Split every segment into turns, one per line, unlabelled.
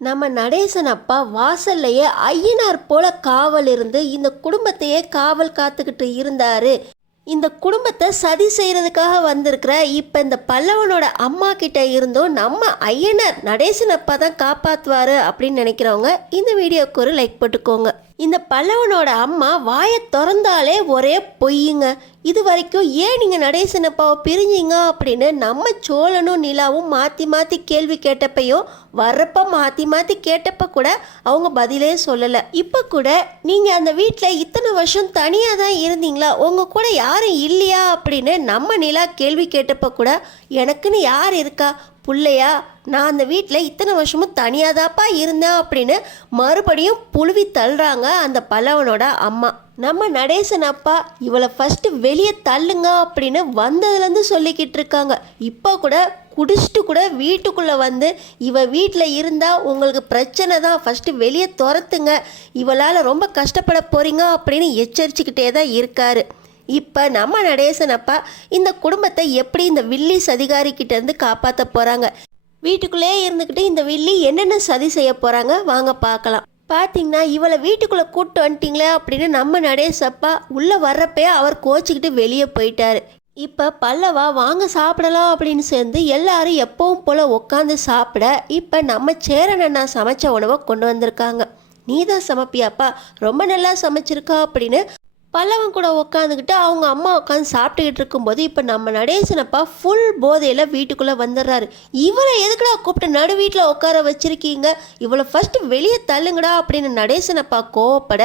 நம்ம நடேசன் அப்பா வாசல்லையே ஐயனார் போல காவல் இருந்து இந்த குடும்பத்தையே காவல் காத்துக்கிட்டு இருந்தாரு. இந்த குடும்பத்தை சதி செய்கிறதுக்காக வந்திருக்கிற இப்போ இந்த பல்லவனோட அம்மா கிட்ட இருந்தும் நம்ம ஐயனார் நடேசன் அப்பா தான் காப்பாற்றுவார் அப்படின்னு நினைக்கிறவங்க இந்த வீடியோக்கு ஒரு லைக் போட்டுக்கோங்க. இந்த பல்லவனோட அம்மா வாயை திறந்தாலே ஒரே பொய்யுங்க. இது வரைக்கும் ஏன் நீங்கள் நடேசனப்பாவை பிரிஞ்சிங்க அப்படின்னு நம்ம சோழனும் நிலாவும் மாற்றி மாற்றி கேள்வி கேட்டப்பையும் வர்றப்ப மாற்றி மாற்றி கேட்டப்ப கூட அவங்க பதிலே சொல்லலை. இப்போ கூட நீங்கள் அந்த வீட்டில் இத்தனை வருஷம் தனியாக தான் இருந்தீங்களா? உங்கள் கூட யாரும் இல்லையா அப்படின்னு நம்ம நிலா கேள்வி கேட்டப்ப கூட எனக்குன்னு யார் இருக்கா? புள்ளையா நான் அந்த வீட்டில் இத்தனை வருஷமும் தனியாக தாப்பா இருந்தேன் அப்படின்னு மறுபடியும் புழுவி தள்ளுறாங்க அந்த பல்லவனோட அம்மா. நம்ம நடேசன் அப்பா இவளை ஃபஸ்ட்டு வெளியே தள்ளுங்க அப்படின்னு வந்ததுலேருந்து சொல்லிக்கிட்டு இருக்காங்க. இப்போ கூட குடிச்சிட்டு கூட வீட்டுக்குள்ளே வந்து இவ வீட்டில் இருந்தால் உங்களுக்கு பிரச்சனை தான். ஃபஸ்ட்டு வெளியே துரத்துங்க. இவளால் ரொம்ப கஷ்டப்பட போகிறீங்க அப்படின்னு எச்சரிச்சுக்கிட்டே தான் இருக்காரு. இப்போ நம்ம நடேசன் அப்பா இந்த குடும்பத்தை எப்படி இந்த வில்லி சதிகாரிக்கிட்டேருந்து காப்பாற்ற போகிறாங்க வீட்டுக்குள்ளே இருந்துக்கிட்டு இந்த வில்லி என்னென்ன சதி செய்ய போகிறாங்க வாங்க பார்க்கலாம். பார்த்தீங்கன்னா இவளை வீட்டுக்குள்ளே கூப்பிட்டு வந்துட்டீங்களே அப்படின்னு நம்ம நடேசப்பா உள்ளே வர்றப்பே அவர் கோச்சிக்கிட்டு வெளியே போயிட்டாரு. இப்போ பல்லவா வாங்க சாப்பிடலாம் அப்படின்னு சேர்ந்து எல்லாரும் எப்பவும் போல் உட்காந்து சாப்பிட இப்போ நம்ம சேரன் சமைச்ச உணவை கொண்டு வந்திருக்காங்க. நீ தான் சமைப்பியாப்பா? ரொம்ப நல்லா சமைச்சிருக்கா அப்படின்னு பல்லவன் கூட உட்காந்துக்கிட்டு அவங்க அம்மா உட்காந்து சாப்பிட்டுக்கிட்டு இருக்கும்போது இப்போ நம்ம நடேசனப்பா ஃபுல் போதையில் வீட்டுக்குள்ளே வந்துடுறாரு இவளை எதுக்குடா கூப்பிட்டு நடு வீட்டில் உட்கார வச்சுருக்கீங்க? இவளை ஃபஸ்ட்டு வெளியே தள்ளுங்கடா அப்படின்னு நடேசனப்பா கோவப்பட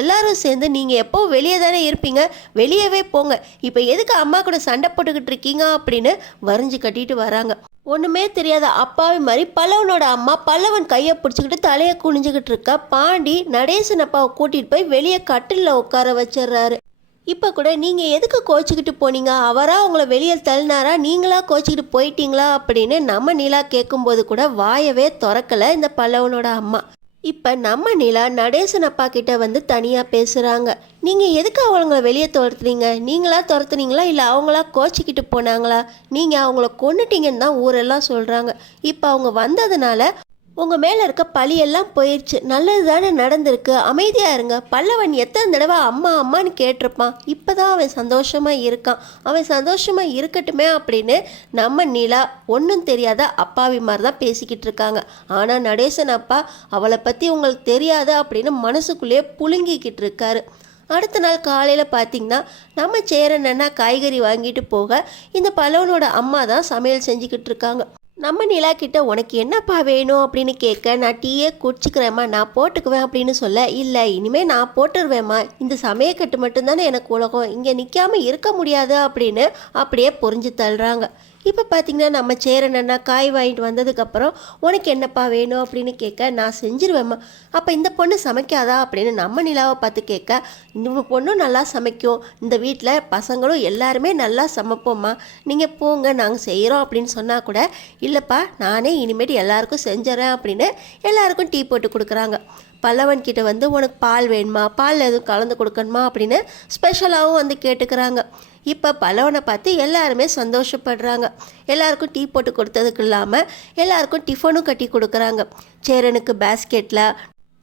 எல்லாரும் சேர்ந்து நீங்கள் எப்போ வெளியே தானே இருப்பீங்க? வெளியவே போங்க. இப்போ எதுக்கு அம்மா கூட சண்டை போட்டுக்கிட்டு இருக்கீங்க அப்படின்னு வரைஞ்சி கட்டிட்டு வராங்க. ஒன்றுமே தெரியாத அப்பாவி மாதிரி பல்லவனோட அம்மா பல்லவன் கையை பிடிச்சிக்கிட்டு தலையை குனிஞ்சுக்கிட்டு இருக்கா பாண்டி நடேசன் அப்பாவை கூட்டிகிட்டு போய் வெளியே கட்டிலில் உட்கார வச்சிடுறாரு. இப்போ கூட நீங்கள் எதுக்கு கோச்சிக்கிட்டு போனீங்க? அவரா உங்களை வெளியே தள்ளினாரா? நீங்களா கோச்சிக்கிட்டு போயிட்டீங்களா? அப்படின்னு நம்ம நிலா கேட்கும்போது கூட வாயவே திறக்கலை இந்த பல்லவனோட அம்மா. இப்போ நம்ம நிலா நடேசன் அப்பா கிட்ட வந்து தனியாக பேசுகிறாங்க நீங்கள் எதுக்கு அவங்கள வெளியே துரத்துனீங்க? நீங்களா துரத்துனீங்களா? இல்லை அவங்களா கோச்சிக்கிட்டு போனாங்களா? நீங்கள் அவங்கள கொண்டுட்டீங்கன்னு தான் ஊரெல்லாம் சொல்கிறாங்க இப்போ அவங்க வந்ததுனால உங்கள் மேலே இருக்க பழியெல்லாம் போயிடுச்சு நல்லது தானே நடந்திருக்கு. அமைதியாக இருங்க. பல்லவன் எத்தனை தடவை அம்மா அம்மான்னு கேட்டிருப்பான். இப்போ தான் அவன் சந்தோஷமாக இருக்கான். அவன் சந்தோஷமாக இருக்கட்டுமே அப்படின்னு நம்ம நிலா ஒன்றும் தெரியாத அப்பாவி மாதிரி தான் பேசிக்கிட்டு இருக்காங்க. ஆனால் நடேசன் அப்பா அவளை பற்றி உங்களுக்கு தெரியாது அப்படின்னு மனசுக்குள்ளேயே புழுங்கிக்கிட்டு இருக்காரு. அடுத்த நாள் காலையில் பார்த்தீங்கன்னா நம்ம சேரன் காய்கறி வாங்கிட்டு போக இந்த பல்லவனோட அம்மா தான் சமையல் செஞ்சுக்கிட்டு இருக்காங்க. நம்ம நிலா கிட்ட உனக்கு என்னப்பா வேணும் அப்படின்னு கேட்க நான் டீயே குடிச்சிக்கிறேம்மா நான் போட்டுக்குவேன் அப்படின்னு சொல்ல இல்லை இனிமே நான் போட்டுருவேம்மா. இந்த சமயக்கட்டு மட்டும்தானே எனக்கு உலகம். இங்கே நிற்காம இருக்க முடியாது அப்படின்னு அப்படியே புரிஞ்சு தள்ளுறாங்க. இப்போ பார்த்தீங்கன்னா நம்ம சேரனண்ணா காய் வாங்கிட்டு வந்ததுக்கப்புறம் உனக்கு என்னப்பா வேணும் அப்படின்னு கேட்க நான் செஞ்சிருவேம்மா. அப்போ இந்த பொண்ணு சமைக்காதா? அப்படின்னு நம்ம நிலாவை பார்த்து கேட்க இந்த பொண்ணும் நல்லா சமைக்கும். இந்த வீட்டில் பசங்களும் எல்லாருமே நல்லா சமைப்போம்மா. நீங்கள் போங்க நாங்கள் செய்கிறோம் அப்படின்னு சொன்னால் கூட இல்லைப்பா நானே இனிமேட்டு எல்லாருக்கும் செஞ்சிடறேன் அப்படின்னு எல்லாருக்கும் டீ போட்டு கொடுக்குறாங்க. பல்லவன் கிட்ட வந்து உனக்கு பால் வேணுமா? பால் எதுவும் கலந்து கொடுக்கணுமா? அப்படின்னு ஸ்பெஷலாகவும் வந்து கேட்டுக்கிறாங்க. இப்போ பல்லவனை பார்த்து எல்லாருமே சந்தோஷப்படுறாங்க. எல்லாருக்கும் டீ போட்டு கொடுத்ததுக்கு இல்லாமல் எல்லாருக்கும் டிஃபனும் கட்டி கொடுக்குறாங்க. சேரனுக்கு பேஸ்கெட்டில்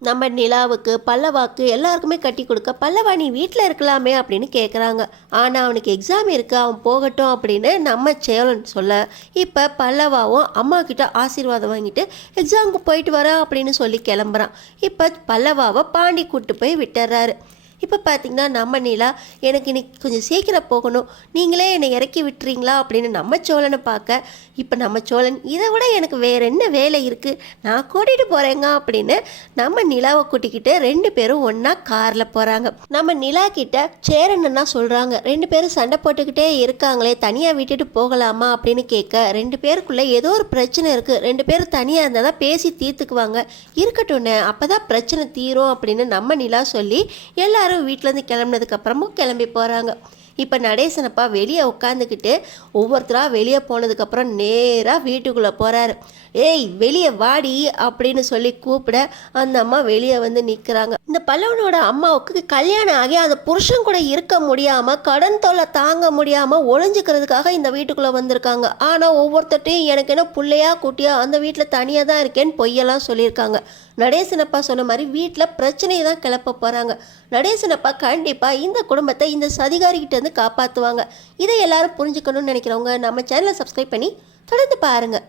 நம்ம நிலாவுக்கு பல்லவாக்கு எல்லாருக்குமே கட்டி கொடுக்க பல்லவா நீ வீட்டில் இருக்கலாமே அப்படின்னு கேட்குறாங்க ஆனால் அவனுக்கு எக்ஸாம் இருக்குது அவன் போகட்டும் அப்படின்னு நம்ம சேலன் சொல்ல இப்போ பல்லவாவும் அம்மா கிட்ட ஆசீர்வாதம் வாங்கிட்டு எக்ஸாமுக்கு போயிட்டு வரேன் அப்படின்னு சொல்லி கிளம்புறான். இப்போ பல்லவாவை பாண்டி கூட்டு போய் விட்டுறாரு. இப்போ பார்த்தீங்கன்னா நம்ம நிலா எனக்கு இன்னைக்கு கொஞ்சம் சீக்கிரம் போகணும். நீங்களே என்னை இறக்கி விட்டுறீங்களா அப்படின்னு நம்ம சோழனை பார்க்க இப்போ நம்ம சோழன் இதை விட எனக்கு வேற என்ன வேலை இருக்குது நான் கூட்டிகிட்டு போகிறேங்க அப்படின்னு நம்ம நிலாவை கூட்டிக்கிட்டு ரெண்டு பேரும் ஒன்றா காரில் போகிறாங்க நம்ம நிலா கிட்ட சேரன்னா சொல்கிறாங்க ரெண்டு பேரும் சண்டை போட்டுக்கிட்டே இருக்காங்களே தனியாக விட்டுட்டு போகலாமா? அப்படின்னு கேட்க ரெண்டு பேருக்குள்ளே ஏதோ ஒரு பிரச்சனை இருக்குது ரெண்டு பேரும் தனியாக இருந்தால் தான் பேசி தீர்த்துக்குவாங்க. இருக்கட்டும்ண்ணே அப்போ தான் பிரச்சனை தீரும் அப்படின்னு நம்ம நிலா சொல்லி எல்லாரும் வீட்டிலேருந்து கிளம்புனதுக்கு அப்புறமும் கிளம்பி போகிறாங்க இப்போ நடேசனப்பா வெளியே உட்காந்துக்கிட்டு ஒவ்வொருத்தராக வெளியே போனதுக்கப்புறம் நேராக வீட்டுக்குள்ளே போகிறாரு ஏய் வெளியே வாடி அப்படின்னு சொல்லி கூப்பிட அந்த அம்மா வெளியே வந்து நிற்கிறாங்க இந்த பல்லவனோட அம்மாவுக்கு கல்யாணம் ஆகி அந்த புருஷன் கூட இருக்க முடியாமல் கடன் தொல்லை தாங்க முடியாமல் ஒழிஞ்சுக்கிறதுக்காக இந்த வீட்டுக்குள்ளே வந்திருக்காங்க. ஆனால் ஒவ்வொருத்தட்டையும் எனக்கு என்ன பிள்ளையா குட்டியா அந்த வீட்டில் தனியாக தான் இருக்கேன்னு பொய்யெல்லாம் சொல்லியிருக்காங்க. நடேசனப்பா சொன்ன மாதிரி வீட்டில் பிரச்சனையை தான் கிளப்ப போகிறாங்க நடேசனப்பா கண்டிப்பாக இந்த குடும்பத்தை இந்த சதிகாரிகிட்டேருந்து இருந்து காப்பாற்றுவாங்க இதை எல்லாரும் புரிஞ்சுக்கணும்னு நினைக்கிறவங்க நம்ம சேனலை சப்ஸ்கிரைப் பண்ணி தொடர்ந்து பாருங்கள்